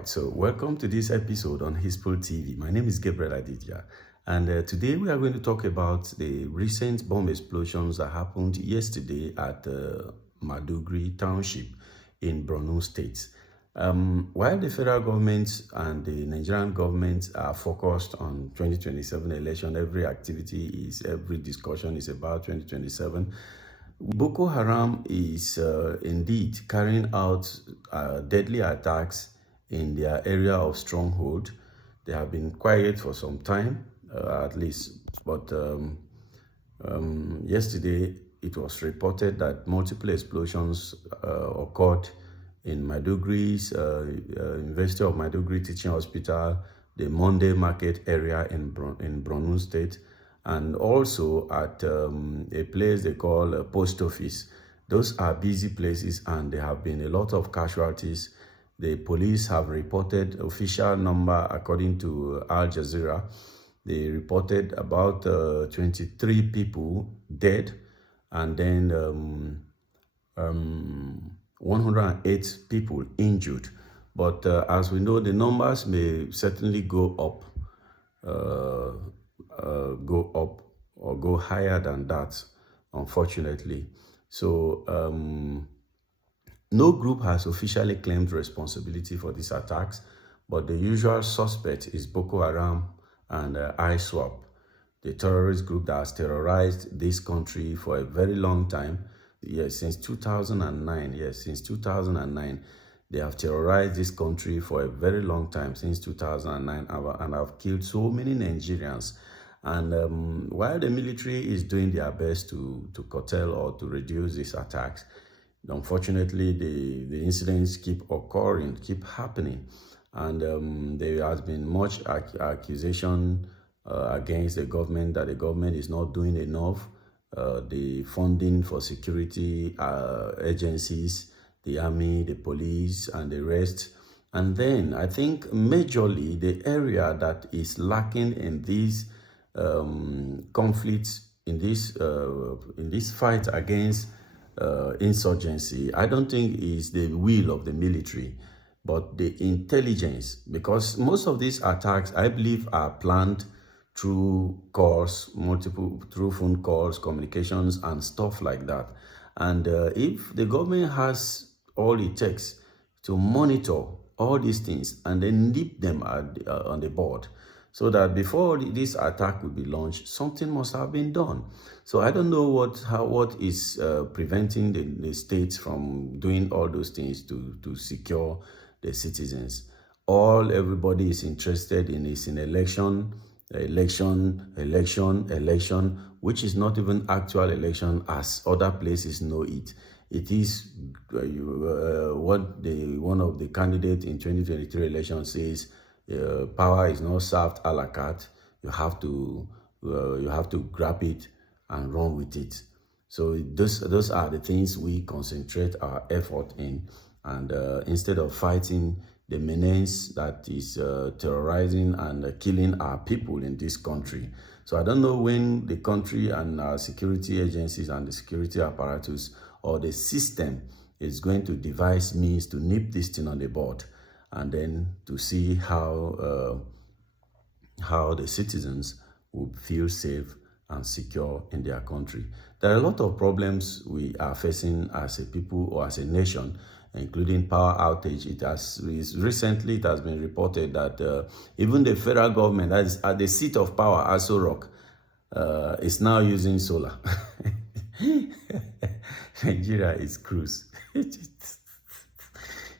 right, so welcome to this episode on Hispol TV. My name is Gabriel Aditya, and today we are going to talk about the recent bomb explosions that happened yesterday at Maiduguri Township in Borno State. While the federal government and the Nigerian government are focused on 2027 election, every discussion is about 2027. Boko Haram is indeed carrying out deadly attacks in their area of stronghold. They have been quiet for some time, at least, but yesterday it was reported that multiple explosions occurred in Maiduguri's University of Maiduguri Teaching Hospital, the Monday Market area in Borno State, and also at a place they call a post office. Those are busy places, and there have been a lot of casualties. The police have reported official number, according to Al Jazeera. They reported about 23 people dead, and then 108 people injured. But as we know, the numbers may certainly go up or go higher than that, unfortunately. So no group has officially claimed responsibility for these attacks, but the usual suspect is Boko Haram and ISWAP, the terrorist group that has terrorized this country for a very long time. Yes, since 2009. Yes, since 2009. They have terrorized this country for a very long time, since 2009, and have killed so many Nigerians. And while the military is doing their best to curtail or to reduce these attacks, unfortunately, the incidents keep occurring, keep happening. And there has been much accusation against the government that the government is not doing enough. The funding for security agencies, the army, the police, and the rest. And then I think majorly the area that is lacking in these conflicts, in this fight against insurgency, I don't think is the will of the military, but the intelligence, because most of these attacks, I believe, are planned through calls, through phone calls, communications, and stuff like that. And if the government has all it takes to monitor all these things and then nip them on the board, so that before this attack will be launched, something must have been done. So I don't know what is preventing the states from doing all those things to secure the citizens. All everybody is interested in is in election, which is not even actual election as other places know it. It is what one of the candidates in 2023 election says: power is not served a la carte. You have to grab it and run with it. So those are the things we concentrate our effort in, and instead of fighting the menace that is terrorizing and killing our people in this country. So I don't know when the country and our security agencies and the security apparatus or the system is going to devise means to nip this thing on the board, and then to see how the citizens will feel safe and secure in their country. There are a lot of problems we are facing as a people or as a nation, including power outage. It has been reported that even the federal government, that is at the seat of power, Aso Rock, is now using solar. Nigeria is cruise.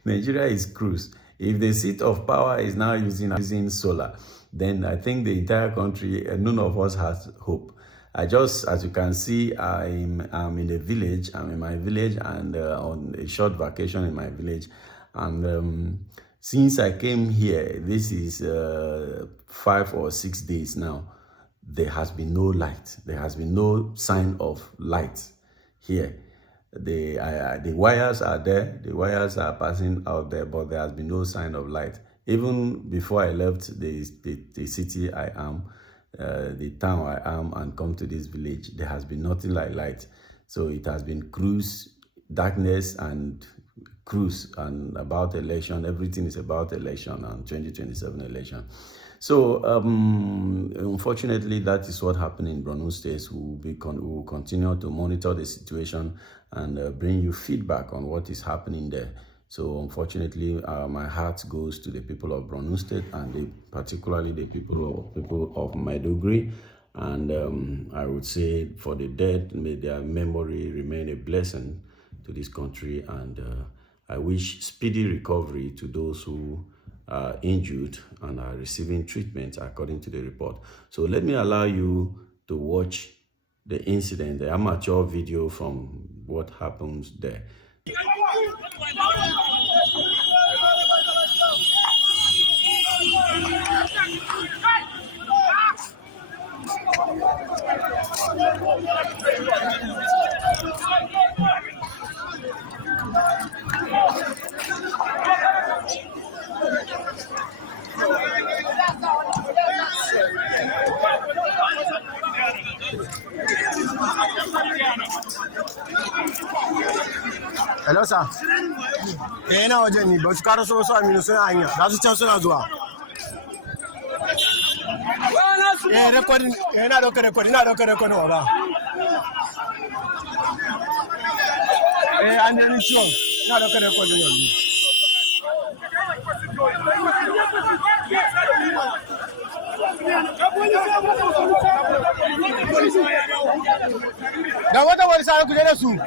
Nigeria is cruise. If the seat of power is now using solar, then I think the entire country, none of us has hope. As you can see, I'm in a village. I'm in my village and on a short vacation in my village. And since I came here, this is 5 or 6 days now, there has been no light. There has been no sign of light here. The wires are there. The wires are passing out there, but there has been no sign of light. Even before I left the city I am, the town I am, and come to this village, there has been nothing like light. So it has been cruise, darkness, and cruise and about election. Everything is about election and 2027 election. So unfortunately, that is what happened in Borno State. We will continue to monitor the situation and bring you feedback on what is happening there. So unfortunately, my heart goes to the people of Borno State and particularly the people of Maiduguri. And I would say for the dead, may their memory remain a blessing to this country. And I wish speedy recovery to those who are injured and are receiving treatment according to the report. So let me allow you to watch the incident, the amateur video from what happens there. Hello, sir. Ina wajen ni ba su kara so wasu aminu suna hanya. Za su can suna zuwa. Recording. Ina dauka recording wa ba. An da ni ciwon. Ina dauka recording yanzu. Ga wata wani sa ku da su.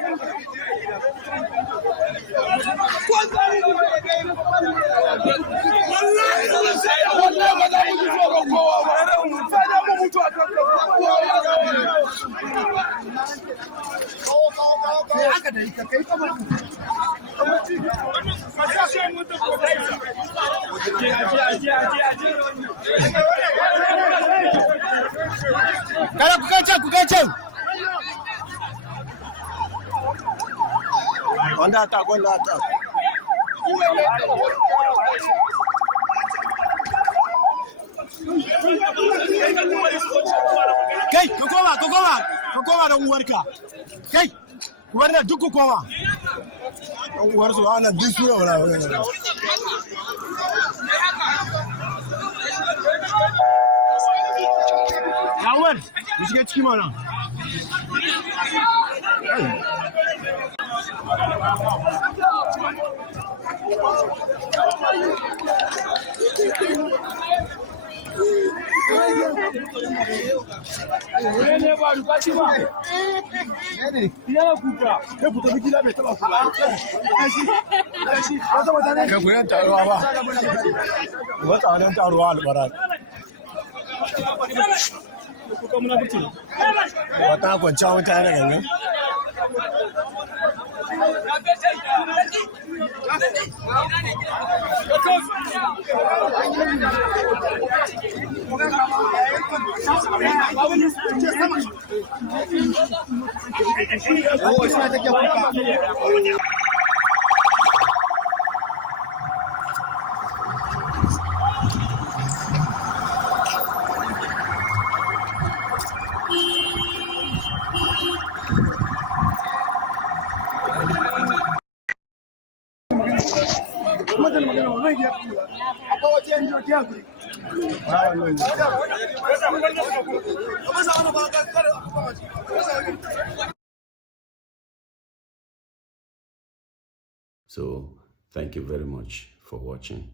Kada ku kai can. Wanda attack. Kai, ka koma da uwarka. Kai, uwar da duk ku koma. Uwar su ana duk sura wala. Yawar, mu shiga ciki mana. Wata kwanciya mutane gangan. So thank you very much for watching.